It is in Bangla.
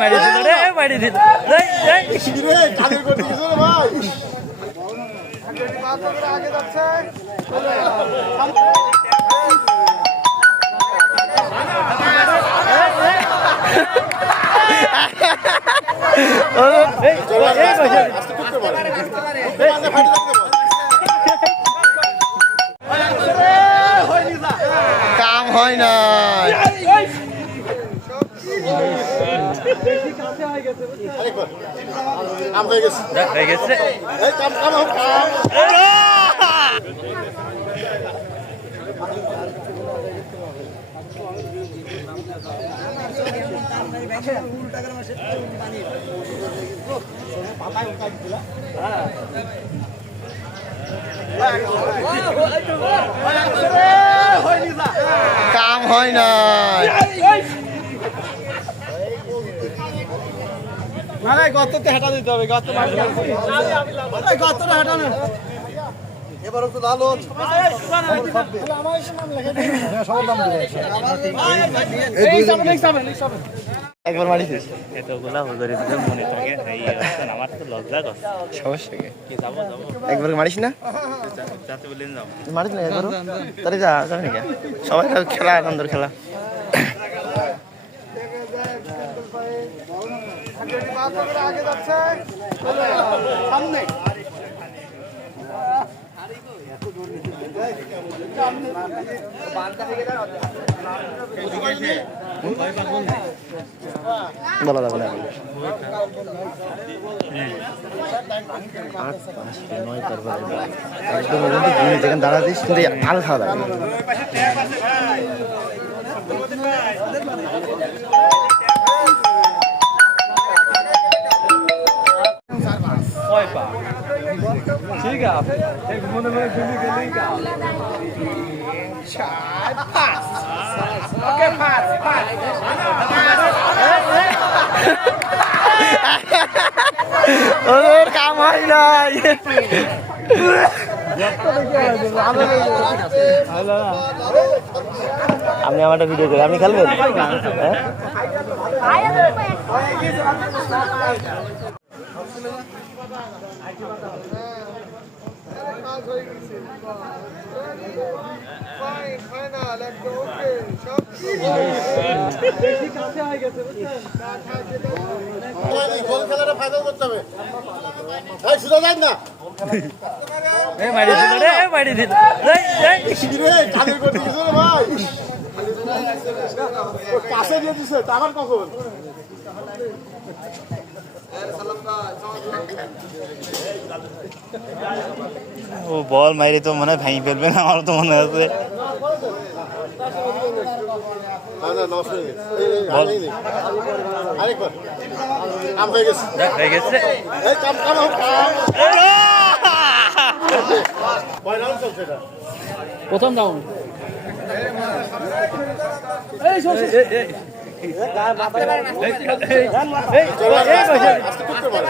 মারি দিল রে, মারি দিল। কাদের করতে গেছো রে ভাই? আগে যাচ্ছে কাম হয় না। কাম হয়ে গেছে, হয়ে গেছে। কাম কাম কাম। কাম হয় না। মানে গর্ততে হেঁটা দিতে হবে, গর্ত গর্তটা হেঁটানো এবার একটু ভালো একবার মারিছিস? এতগুলা হুজুরি দিতে মনে থাকে আমার তো লজ্জা করছে। সমস্যা কি? যাবো যাবো একবার মারিস না? যাতে বলেন যাবো। মারিস না একবারও? তাহলে যা যাবে নাকি? সবাই খেলা, আনন্দের খেলা। আগে যাচ্ছে সামনে বলা যাবে না। 8, 5, 9 একদম যেখানে দাঁড়াতিস কিন্তু আল খাওয়া দাওয়া ঠিক আছে মনে মনে গুলি গেলেই ওর কাম হয় নাই। আপনি আমারটা ভিডিও করেন, আপনি খেলবেন? মারি দিল রে, মারি দিল। কাদের করতে গেছো রে ভাই? কাছে দিয়ে দিছে টাকার কখন? ও বল মাইরে তো মনে হয় ভাঙি ফেলবে না, আমার তো মনে আছে। আরেকবার কাম হয়ে গেছে, হয়ে গেছে। কাম কাম কাম। কয় রাউন্ড চলছে এটা? প্রথম রাউন্ড আস্তে করতে পারে।